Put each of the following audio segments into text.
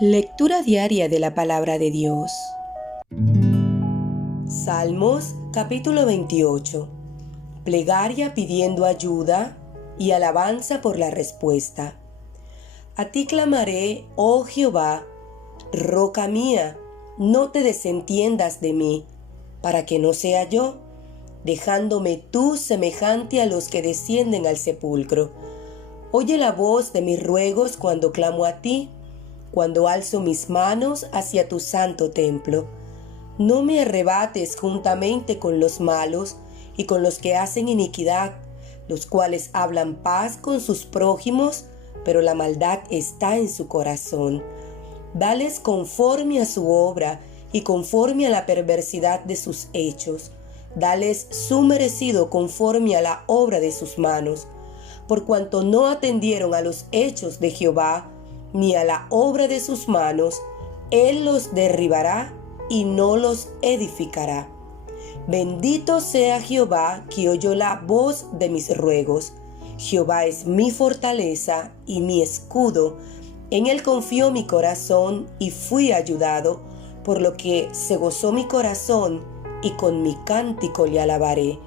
Lectura diaria de la Palabra de Dios. Salmos capítulo 28. Plegaria pidiendo ayuda y alabanza por la respuesta. A ti clamaré, oh Jehová, roca mía, no te desentiendas de mí, para que no sea yo, dejándome tú semejante a los que descienden al sepulcro. Oye la voz de mis ruegos cuando clamo a ti, cuando alzo mis manos hacia tu santo templo. No me arrebates juntamente con los malos y con los que hacen iniquidad, los cuales hablan paz con sus prójimos, pero la maldad está en su corazón. Dales conforme a su obra y conforme a la perversidad de sus hechos. Dales su merecido conforme a la obra de sus manos. Por cuanto no atendieron a los hechos de Jehová, ni a la obra de sus manos, Él los derribará y no los edificará. Bendito sea Jehová, que oyó la voz de mis ruegos. Jehová es mi fortaleza y mi escudo. En Él confió mi corazón y fui ayudado, por lo que se gozó mi corazón y con mi cántico le alabaré.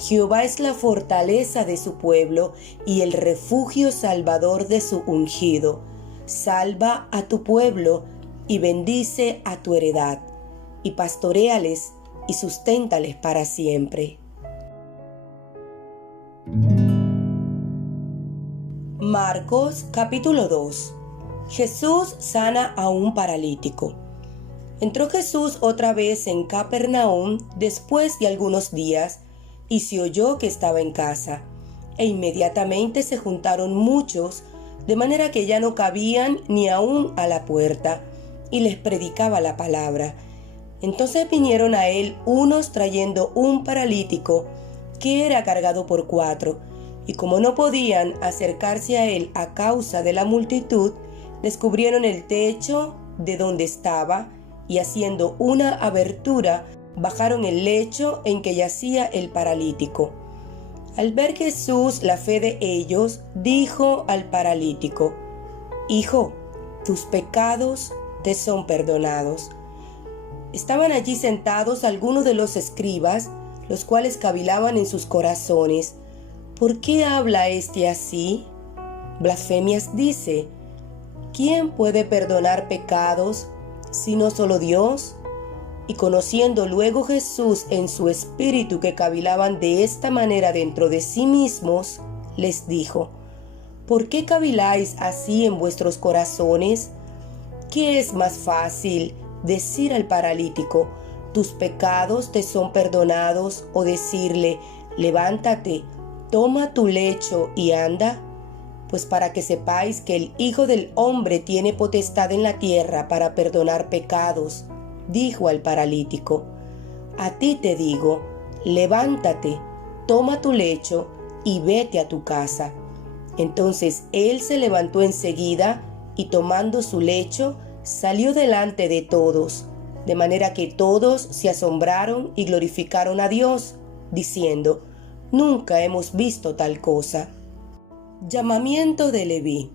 Jehová es la fortaleza de su pueblo y el refugio salvador de su ungido. Salva a tu pueblo y bendice a tu heredad, y pastoréales y susténtales para siempre. Marcos capítulo 2. Jesús sana a un paralítico. Entró Jesús otra vez en Capernaum después de algunos días, y se oyó que estaba en casa, e inmediatamente se juntaron muchos, de manera que ya no cabían ni aún a la puerta, y les predicaba la palabra. Entonces vinieron a él unos trayendo un paralítico que era cargado por 4, y como no podían acercarse a él a causa de la multitud, descubrieron el techo de donde estaba, y haciendo una abertura, bajaron el lecho en que yacía el paralítico. Al ver Jesús la fe de ellos, dijo al paralítico: Hijo, tus pecados te son perdonados. Estaban allí sentados algunos de los escribas, los cuales cavilaban en sus corazones: ¿por qué habla éste así? Blasfemias dice. ¿Quién puede perdonar pecados sino solo Dios? Y conociendo luego Jesús en su espíritu que cavilaban de esta manera dentro de sí mismos, les dijo: ¿por qué caviláis así en vuestros corazones? ¿Qué es más fácil, decir al paralítico: tus pecados te son perdonados, o decirle: levántate, toma tu lecho y anda? Pues para que sepáis que el Hijo del Hombre tiene potestad en la tierra para perdonar pecados, dijo al paralítico: a ti te digo, levántate, toma tu lecho y vete a tu casa. Entonces él se levantó enseguida y tomando su lecho salió delante de todos, de manera que todos se asombraron y glorificaron a Dios, diciendo: nunca hemos visto tal cosa. Llamamiento de Leví.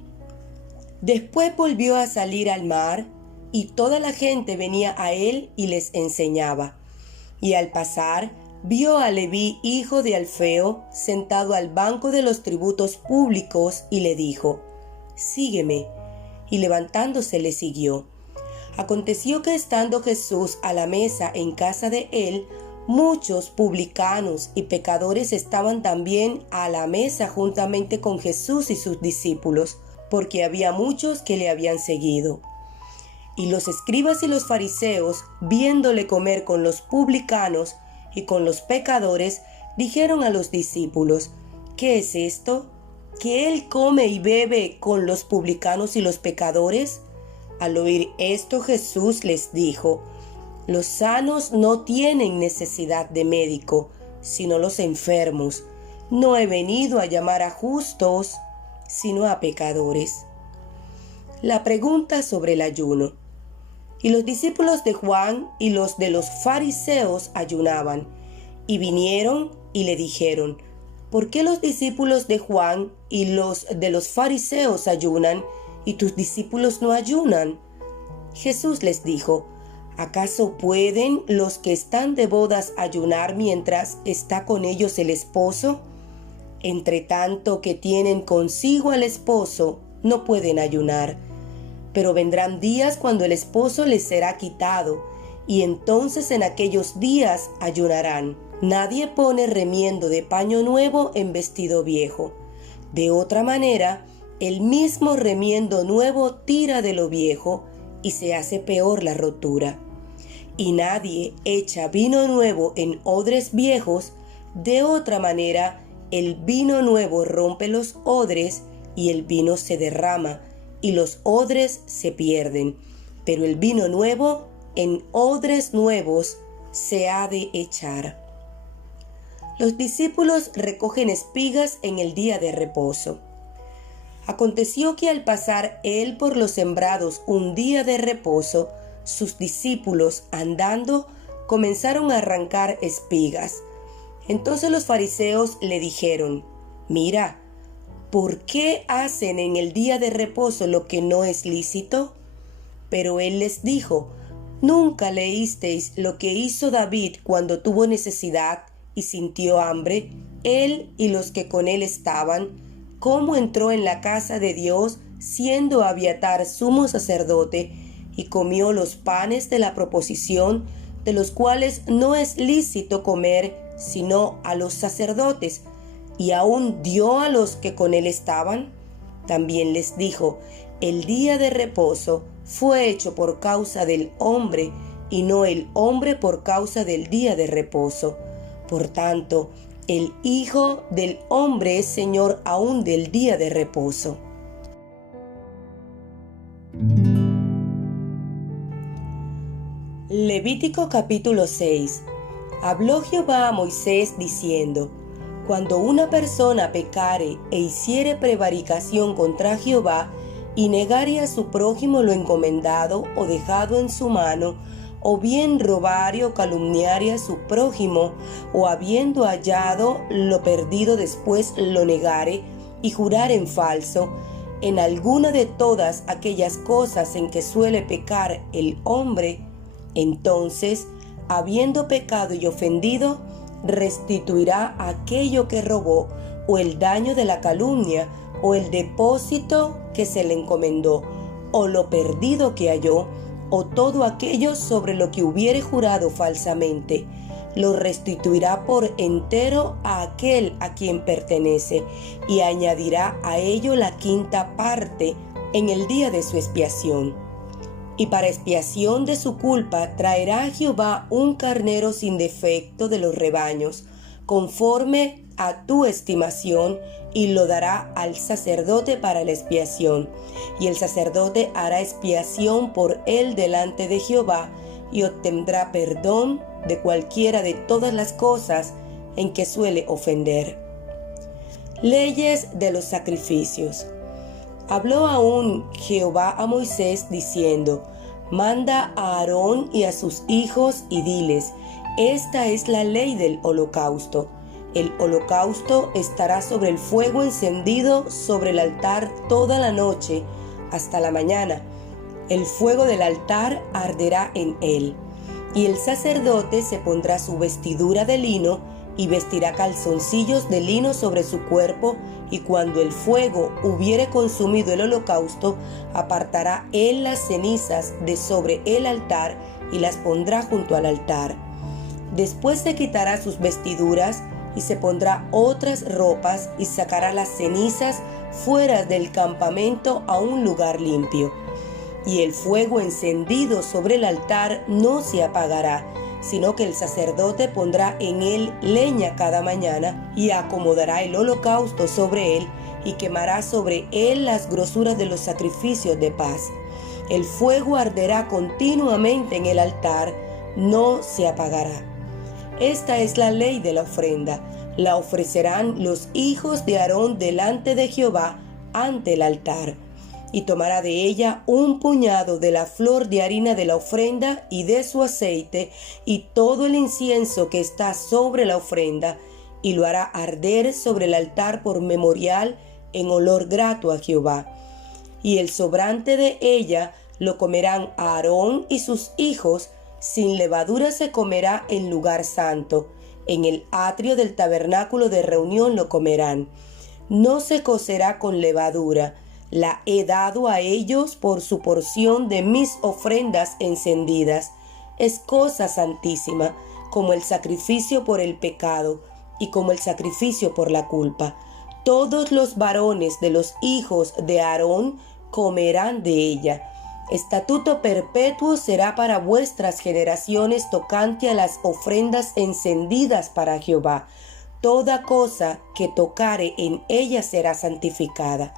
Después volvió a salir al mar, y toda la gente venía a él y les enseñaba. Y al pasar, vio a Leví, hijo de Alfeo, sentado al banco de los tributos públicos, y le dijo: sígueme. Y levantándose le siguió. Aconteció que estando Jesús a la mesa en casa de él, muchos publicanos y pecadores estaban también a la mesa juntamente con Jesús y sus discípulos, porque había muchos que le habían seguido. Y los escribas y los fariseos, viéndole comer con los publicanos y con los pecadores, dijeron a los discípulos: ¿qué es esto? ¿Que él come y bebe con los publicanos y los pecadores? Al oír esto, Jesús les dijo: los sanos no tienen necesidad de médico, sino los enfermos. No he venido a llamar a justos, sino a pecadores. La pregunta sobre el ayuno. Y los discípulos de Juan y los de los fariseos ayunaban, y vinieron y le dijeron: ¿por qué los discípulos de Juan y los de los fariseos ayunan, y tus discípulos no ayunan? Jesús les dijo: ¿acaso pueden los que están de bodas ayunar mientras está con ellos el esposo? Entre tanto que tienen consigo al esposo, no pueden ayunar. Pero vendrán días cuando el esposo les será quitado, y entonces en aquellos días ayunarán. Nadie pone remiendo de paño nuevo en vestido viejo. De otra manera, el mismo remiendo nuevo tira de lo viejo, y se hace peor la rotura. Y nadie echa vino nuevo en odres viejos. De otra manera, el vino nuevo rompe los odres, y el vino se derrama, y los odres se pierden. Pero el vino nuevo en odres nuevos se ha de echar. Los discípulos recogen espigas en el día de reposo. Aconteció que al pasar él por los sembrados un día de reposo, sus discípulos, andando, comenzaron a arrancar espigas. Entonces los fariseos le dijeron: mira, ¿por qué hacen en el día de reposo lo que no es lícito? Pero él les dijo: ¿nunca leísteis lo que hizo David cuando tuvo necesidad y sintió hambre, él y los que con él estaban? ¿Cómo entró en la casa de Dios, siendo Abiatar sumo sacerdote, y comió los panes de la proposición, de los cuales no es lícito comer sino a los sacerdotes, y aún dio a los que con él estaban? También les dijo: el día de reposo fue hecho por causa del hombre, y no el hombre por causa del día de reposo. Por tanto, el Hijo del Hombre es Señor aún del día de reposo. Levítico capítulo 6. Habló Jehová a Moisés diciendo: cuando una persona pecare e hiciere prevaricación contra Jehová, y negare a su prójimo lo encomendado o dejado en su mano, o bien robare o calumniare a su prójimo, o habiendo hallado lo perdido después lo negare, y jurar en falso, en alguna de todas aquellas cosas en que suele pecar el hombre, entonces, habiendo pecado y ofendido, restituirá aquello que robó, o el daño de la calumnia, o el depósito que se le encomendó, o lo perdido que halló, o todo aquello sobre lo que hubiere jurado falsamente. Lo restituirá por entero a aquel a quien pertenece, y añadirá a ello la quinta parte en el día de su expiación. Y para expiación de su culpa traerá a Jehová un carnero sin defecto de los rebaños, conforme a tu estimación, y lo dará al sacerdote para la expiación. Y el sacerdote hará expiación por él delante de Jehová, y obtendrá perdón de cualquiera de todas las cosas en que suele ofender. Leyes de los sacrificios. Habló aún Jehová a Moisés diciendo: manda a Aarón y a sus hijos y diles: esta es la ley del holocausto. El holocausto estará sobre el fuego encendido sobre el altar toda la noche hasta la mañana. El fuego del altar arderá en él. Y el sacerdote se pondrá su vestidura de lino y vestirá calzoncillos de lino sobre su cuerpo, y cuando el fuego hubiere consumido el holocausto, apartará él las cenizas de sobre el altar y las pondrá junto al altar. Después se quitará sus vestiduras y se pondrá otras ropas, y sacará las cenizas fuera del campamento a un lugar limpio. Y el fuego encendido sobre el altar no se apagará, sino que el sacerdote pondrá en él leña cada mañana, y acomodará el holocausto sobre él, y quemará sobre él las grosuras de los sacrificios de paz. El fuego arderá continuamente en el altar, no se apagará. Esta es la ley de la ofrenda. La ofrecerán los hijos de Aarón delante de Jehová ante el altar. Y tomará de ella un puñado de la flor de harina de la ofrenda y de su aceite y todo el incienso que está sobre la ofrenda, y lo hará arder sobre el altar por memorial en olor grato a Jehová. Y el sobrante de ella Lo comerán Aarón y sus hijos, sin levadura se comerá en lugar santo. En el atrio del tabernáculo de reunión lo comerán. No se cocerá con levadura. La he dado a ellos por su porción de mis ofrendas encendidas. Es cosa santísima, como el sacrificio por el pecado y como el sacrificio por la culpa. Todos los varones de los hijos de Aarón comerán de ella. Estatuto perpetuo será para vuestras generaciones tocante a las ofrendas encendidas para Jehová. Toda cosa que tocare en ella será santificada.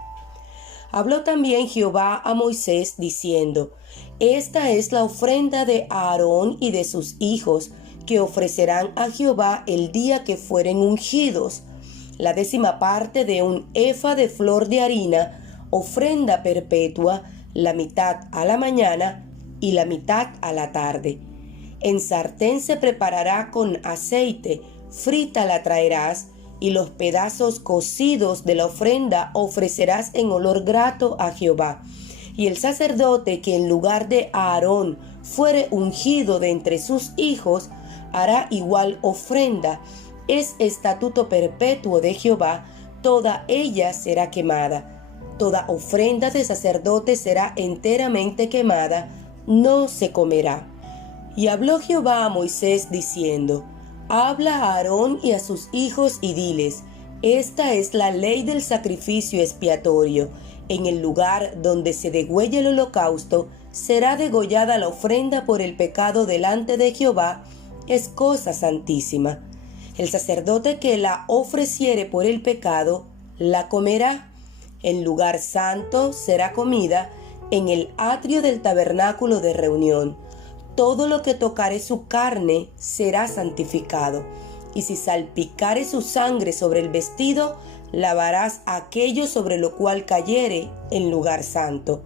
Habló también Jehová a Moisés diciendo: Esta es la ofrenda de Aarón y de sus hijos, que ofrecerán a Jehová el día que fueren ungidos. La 10ª parte de un efa de flor de harina, ofrenda perpetua, la mitad a la mañana y la mitad a la tarde. En sartén se preparará con aceite, frita la traerás, y los pedazos cocidos de la ofrenda ofrecerás en olor grato a Jehová. Y el sacerdote que en lugar de Aarón fuere ungido de entre sus hijos, hará igual ofrenda. Es estatuto perpetuo de Jehová, toda ella será quemada. Toda ofrenda de sacerdote será enteramente quemada, no se comerá. Y habló Jehová a Moisés diciendo: Habla a Aarón y a sus hijos y diles: Esta es la ley del sacrificio expiatorio. En el lugar donde se degüelle el holocausto, será degollada la ofrenda por el pecado delante de Jehová, es cosa santísima. El sacerdote que la ofreciere por el pecado, la comerá. En lugar santo será comida, en el atrio del tabernáculo de reunión. Todo lo que tocare su carne será santificado. Y si salpicare su sangre sobre el vestido, lavarás aquello sobre lo cual cayere en lugar santo.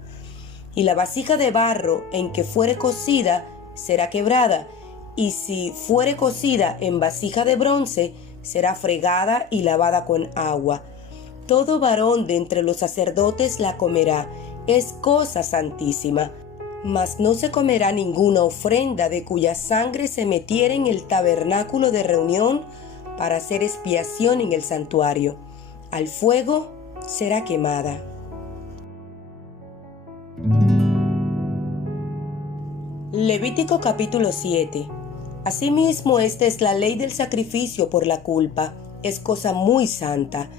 Y la vasija de barro en que fuere cocida será quebrada, y si fuere cocida en vasija de bronce, será fregada y lavada con agua. Todo varón de entre los sacerdotes la comerá, es cosa santísima. Mas no se comerá ninguna ofrenda de cuya sangre se metiere en el tabernáculo de reunión para hacer expiación en el santuario. Al fuego será quemada. Levítico capítulo 7. Asimismo, esta es la ley del sacrificio por la culpa. Es cosa muy santa.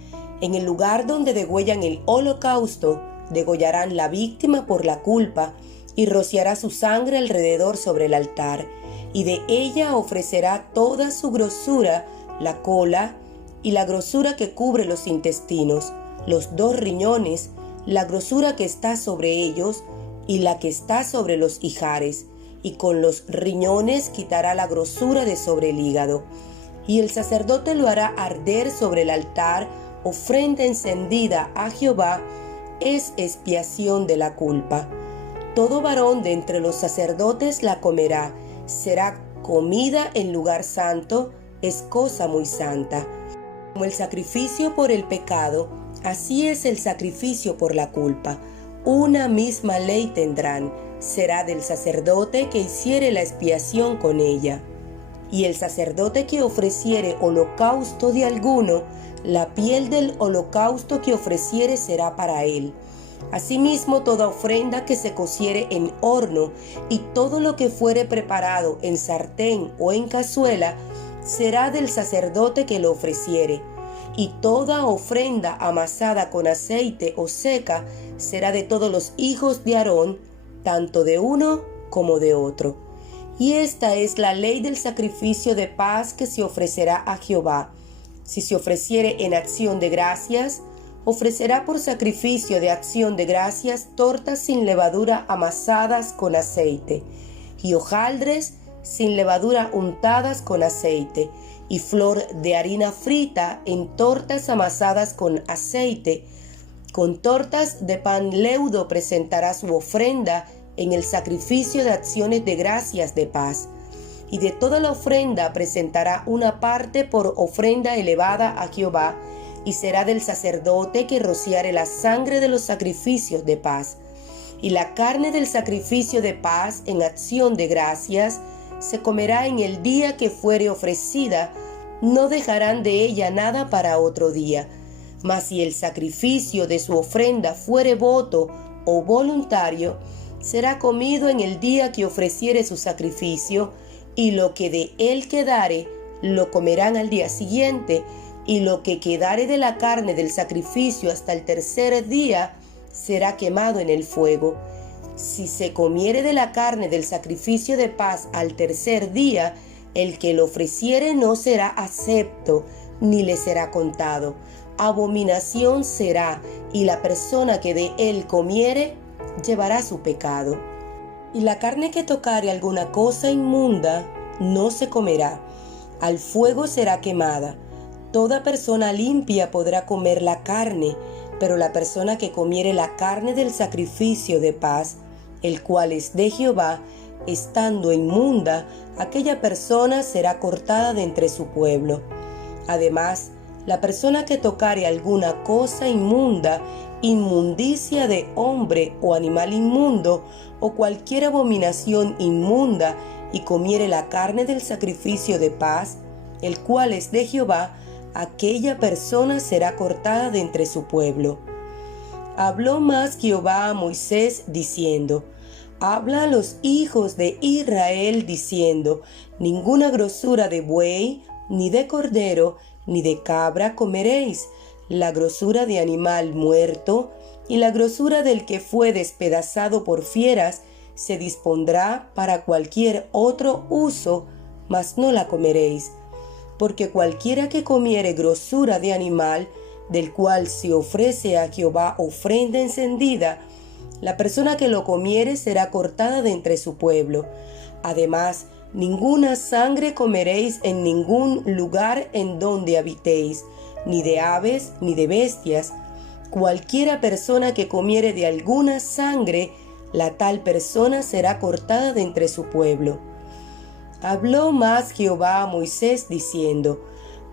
En el lugar donde degüellan el holocausto, degollarán la víctima por la culpa, y rociará su sangre alrededor sobre el altar, y de ella ofrecerá toda su grosura, la cola, y la grosura que cubre los intestinos, los 2 riñones, la grosura que está sobre ellos, y la que está sobre los ijares, y con los riñones quitará la grosura de sobre el hígado. Y el sacerdote lo hará arder sobre el altar, ofrenda encendida a Jehová, es expiación de la culpa. Todo varón de entre los sacerdotes la comerá, será comida en lugar santo, es cosa muy santa. Como el sacrificio por el pecado, así es el sacrificio por la culpa. Una misma ley tendrán, será del sacerdote que hiciere la expiación con ella. Y el sacerdote que ofreciere holocausto de alguno, la piel del holocausto que ofreciere será para él. Asimismo, toda ofrenda que se cociere en horno y todo lo que fuere preparado en sartén o en cazuela será del sacerdote que lo ofreciere. Y toda ofrenda amasada con aceite o seca será de todos los hijos de Aarón, tanto de uno como de otro. Y esta es la ley del sacrificio de paz que se ofrecerá a Jehová. Si se ofreciere en acción de gracias, ofrecerá por sacrificio de acción de gracias tortas sin levadura amasadas con aceite, y hojaldres sin levadura untadas con aceite, y flor de harina frita en tortas amasadas con aceite. Con tortas de pan leudo presentará su ofrenda en el sacrificio de acciones de gracias de paz. Y de toda la ofrenda presentará una parte por ofrenda elevada a Jehová, y será del sacerdote que rociare la sangre de los sacrificios de paz. y la carne del sacrificio de paz en acción de gracias se comerá en el día que fuere ofrecida, no dejarán de ella nada para otro día. Mas si el sacrificio de su ofrenda fuere voto o voluntario, será comido en el día que ofreciere su sacrificio, y lo que de él quedare, lo comerán al día siguiente, y lo que quedare de la carne del sacrificio hasta el tercer día, será quemado en el fuego. Si se comiere de la carne del sacrificio de paz al tercer día, el que lo ofreciere no será acepto, ni le será contado. Abominación será, y la persona que de él comiere, llevará su pecado. Y la carne que tocare alguna cosa inmunda, no se comerá, al fuego será quemada. Toda persona limpia podrá comer la carne, pero la persona que comiere la carne del sacrificio de paz, el cual es de Jehová, estando inmunda, aquella persona será cortada de entre su pueblo. Además, la persona que tocare alguna cosa inmunda, inmundicia de hombre o animal inmundo, o cualquier abominación inmunda, y comiere la carne del sacrificio de paz, el cual es de Jehová, aquella persona será cortada de entre su pueblo. Habló más Jehová a Moisés diciendo: Habla a los hijos de Israel diciendo: Ninguna grosura de buey, ni de cordero, ni de cabra comeréis, la grosura de animal muerto, y la grosura del que fue despedazado por fieras, se dispondrá para cualquier otro uso, mas no la comeréis. Porque cualquiera que comiere grosura de animal, del cual se ofrece a Jehová ofrenda encendida, la persona que lo comiere será cortada de entre su pueblo. Además, ninguna sangre comeréis en ningún lugar en donde habitéis, ni de aves, ni de bestias. Cualquiera persona que comiere de alguna sangre, la tal persona será cortada de entre su pueblo. Habló más Jehová a Moisés diciendo: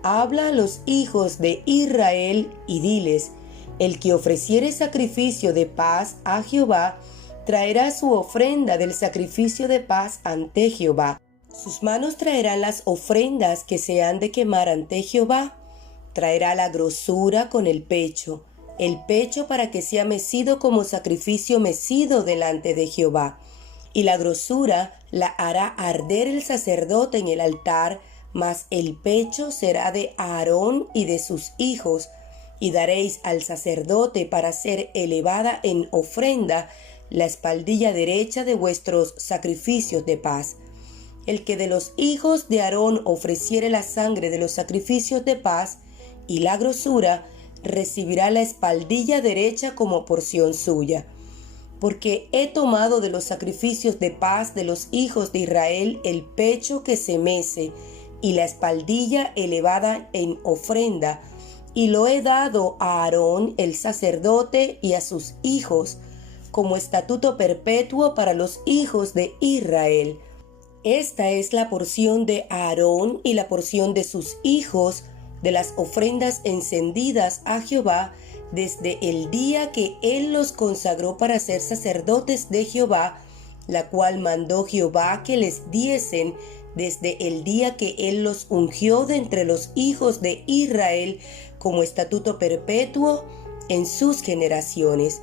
Habla a los hijos de Israel y diles: El que ofreciere sacrificio de paz a Jehová, traerá su ofrenda del sacrificio de paz ante Jehová. Sus manos traerán las ofrendas que se han de quemar ante Jehová. Traerá la grosura con el pecho para que sea mecido como sacrificio mecido delante de Jehová. Y la grosura la hará arder el sacerdote en el altar, mas el pecho será de Aarón y de sus hijos. Y daréis al sacerdote para ser elevada en ofrenda la espaldilla derecha de vuestros sacrificios de paz. El que de los hijos de Aarón ofreciere la sangre de los sacrificios de paz y la grosura, recibirá la espaldilla derecha como porción suya. Porque he tomado de los sacrificios de paz de los hijos de Israel el pecho que se mece y la espaldilla elevada en ofrenda, y lo he dado a Aarón el sacerdote y a sus hijos, como estatuto perpetuo para los hijos de Israel. Esta es la porción de Aarón y la porción de sus hijos de las ofrendas encendidas a Jehová desde el día que él los consagró para ser sacerdotes de Jehová, la cual mandó Jehová que les diesen desde el día que él los ungió de entre los hijos de Israel como estatuto perpetuo en sus generaciones.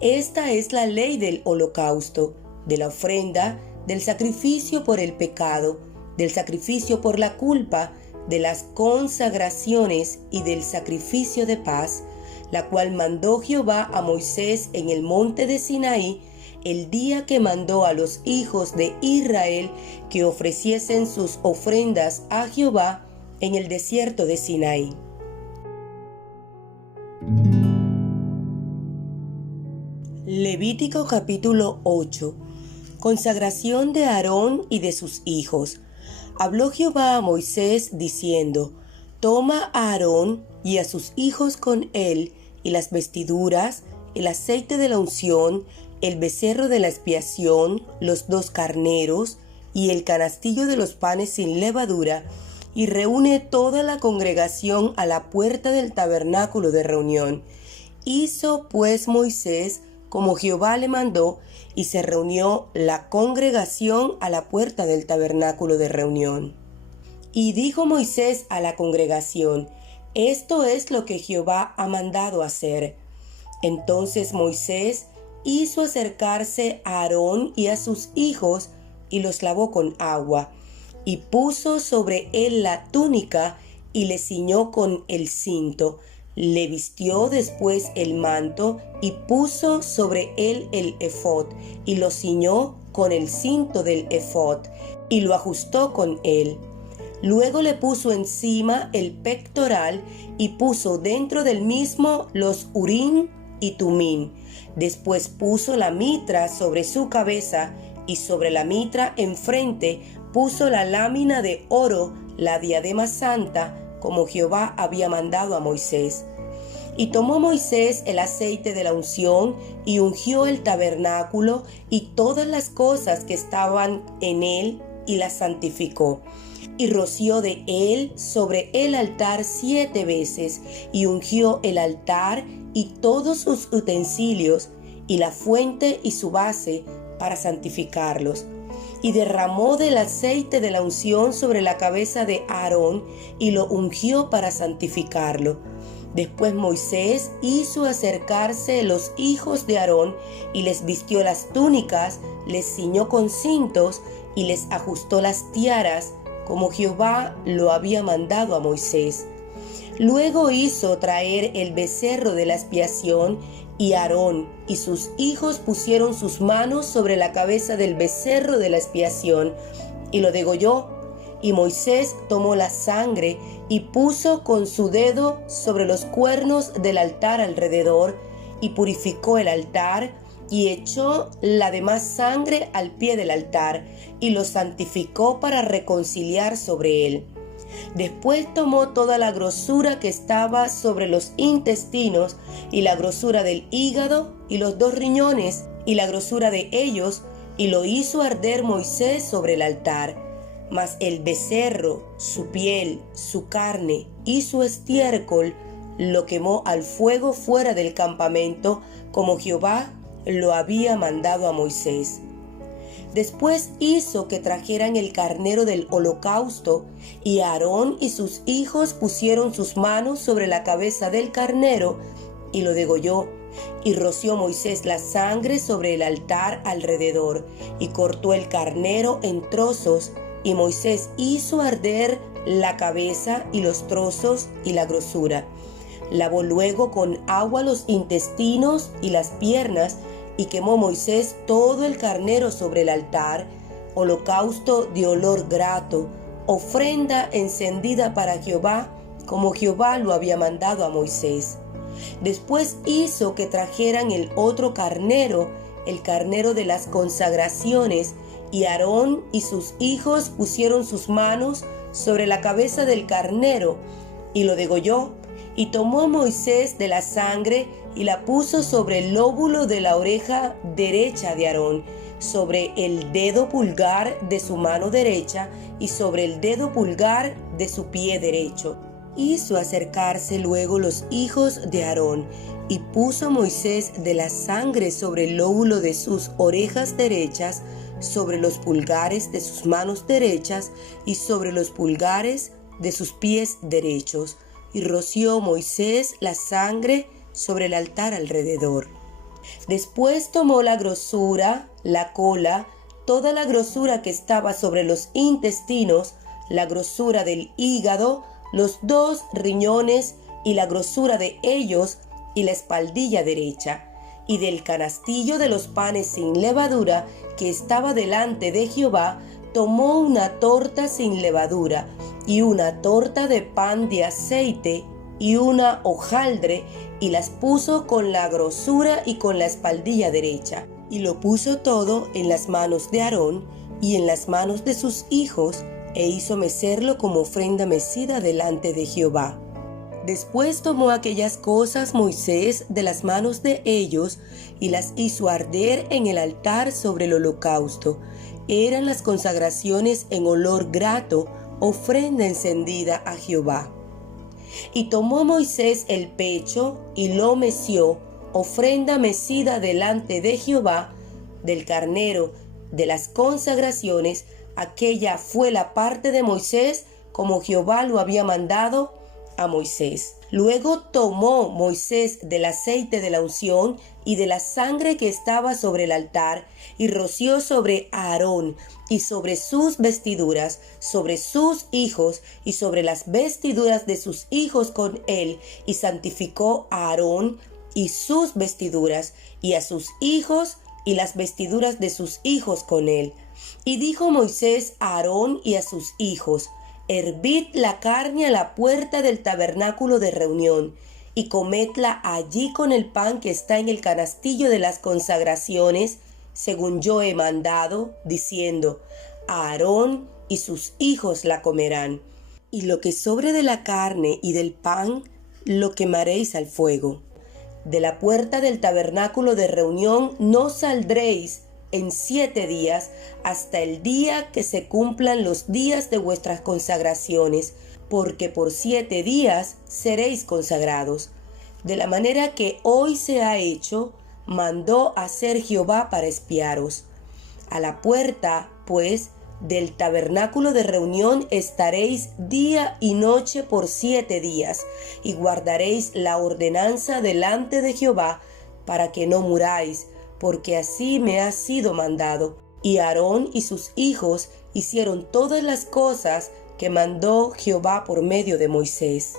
Esta es la ley del holocausto, de la ofrenda, del sacrificio por el pecado, del sacrificio por la culpa, de las consagraciones y del sacrificio de paz, la cual mandó Jehová a Moisés en el monte de Sinaí, el día que mandó a los hijos de Israel que ofreciesen sus ofrendas a Jehová en el desierto de Sinaí. Levítico capítulo 8. Consagración de Aarón y de sus hijos. Habló Jehová a Moisés diciendo: Toma a Aarón y a sus hijos con él, y las vestiduras, el aceite de la unción, el becerro de la expiación, los 2 carneros, y el canastillo de los panes sin levadura, y reúne toda la congregación a la puerta del tabernáculo de reunión. Hizo pues Moisés como Jehová le mandó, y se reunió la congregación a la puerta del tabernáculo de reunión. Y dijo Moisés a la congregación: esto es lo que Jehová ha mandado hacer. Entonces Moisés hizo acercarse a Aarón y a sus hijos, y los lavó con agua, y puso sobre él la túnica, y le ciñó con el cinto. Le vistió después el manto, y puso sobre él el efod, y lo ciñó con el cinto del efod, y lo ajustó con él. Luego le puso encima el pectoral, y puso dentro del mismo los urim y tumim. Después puso la mitra sobre su cabeza, y sobre la mitra enfrente puso la lámina de oro, la diadema santa, como Jehová había mandado a Moisés. Y tomó Moisés el aceite de la unción, y ungió el tabernáculo y todas las cosas que estaban en él, y las santificó. Y roció de él sobre el altar 7 veces, y ungió el altar y todos sus utensilios, y la fuente y su base, para santificarlos. Y derramó del aceite de la unción sobre la cabeza de Aarón, y lo ungió para santificarlo. Después Moisés hizo acercarse los hijos de Aarón, y les vistió las túnicas, les ciñó con cintos, y les ajustó las tiaras, como Jehová lo había mandado a Moisés. Luego hizo traer el becerro de la expiación, y Aarón y sus hijos pusieron sus manos sobre la cabeza del becerro de la expiación, y lo degolló. Y Moisés tomó la sangre y puso con su dedo sobre los cuernos del altar alrededor, y purificó el altar, y echó la demás sangre al pie del altar, y lo santificó para reconciliar sobre él. Después tomó toda la grosura que estaba sobre los intestinos, y la grosura del hígado, y los 2 riñones, y la grosura de ellos, y lo hizo arder Moisés sobre el altar. Mas el becerro, su piel, su carne y su estiércol lo quemó al fuego fuera del campamento, como Jehová lo había mandado a Moisés. Después hizo que trajeran el carnero del holocausto, y Aarón y sus hijos pusieron sus manos sobre la cabeza del carnero, y lo degolló. Y roció Moisés la sangre sobre el altar alrededor, y cortó el carnero en trozos, y Moisés hizo arder la cabeza y los trozos y la grosura. Lavó luego con agua los intestinos y las piernas, y quemó Moisés todo el carnero sobre el altar, holocausto de olor grato, ofrenda encendida para Jehová, como Jehová lo había mandado a Moisés. Después hizo que trajeran el otro carnero, el carnero de las consagraciones, y Aarón y sus hijos pusieron sus manos sobre la cabeza del carnero, y lo degolló. Y tomó Moisés de la sangre, y la puso sobre el lóbulo de la oreja derecha de Aarón, sobre el dedo pulgar de su mano derecha, y sobre el dedo pulgar de su pie derecho. Hizo acercarse luego los hijos de Aarón, y puso Moisés de la sangre sobre el lóbulo de sus orejas derechas, sobre los pulgares de sus manos derechas, y sobre los pulgares de sus pies derechos. Y roció Moisés la sangre sobre el altar alrededor. Después tomó la grosura, la cola, toda la grosura que estaba sobre los intestinos, la grosura del hígado, los 2 riñones y la grosura de ellos, y la espaldilla derecha, y del canastillo de los panes sin levadura que estaba delante de Jehová, tomó una torta sin levadura, y una torta de pan de aceite, y una hojaldre, y las puso con la grosura y con la espaldilla derecha, y lo puso todo en las manos de Aarón y en las manos de sus hijos, e hizo mecerlo como ofrenda mecida delante de Jehová. Después tomó aquellas cosas Moisés de las manos de ellos, y las hizo arder en el altar sobre el holocausto. Eran las consagraciones en olor grato, ofrenda encendida a Jehová. Y tomó Moisés el pecho, y lo meció, ofrenda mecida delante de Jehová, del carnero, de las consagraciones, aquella fue la parte de Moisés, como Jehová lo había mandado a Moisés. Luego tomó Moisés del aceite de la unción y de la sangre que estaba sobre el altar, y roció sobre Aarón y sobre sus vestiduras, sobre sus hijos y sobre las vestiduras de sus hijos con él, y santificó a Aarón y sus vestiduras, y a sus hijos y las vestiduras de sus hijos con él. Y dijo Moisés a Aarón y a sus hijos: hervid la carne a la puerta del tabernáculo de reunión, y comedla allí con el pan que está en el canastillo de las consagraciones, según yo he mandado, diciendo: Aarón y sus hijos la comerán. Y lo que sobre de la carne y del pan, lo quemaréis al fuego. De la puerta del tabernáculo de reunión no saldréis en 7 días, hasta el día que se cumplan los días de vuestras consagraciones, porque por 7 días seréis consagrados. De la manera que hoy se ha hecho, mandó hacer Jehová para espiaros. A la puerta, pues, del tabernáculo de reunión estaréis día y noche por 7 días, y guardaréis la ordenanza delante de Jehová, para que no muráis, porque así me ha sido mandado. Y Aarón y sus hijos hicieron todas las cosas que mandó Jehová por medio de Moisés.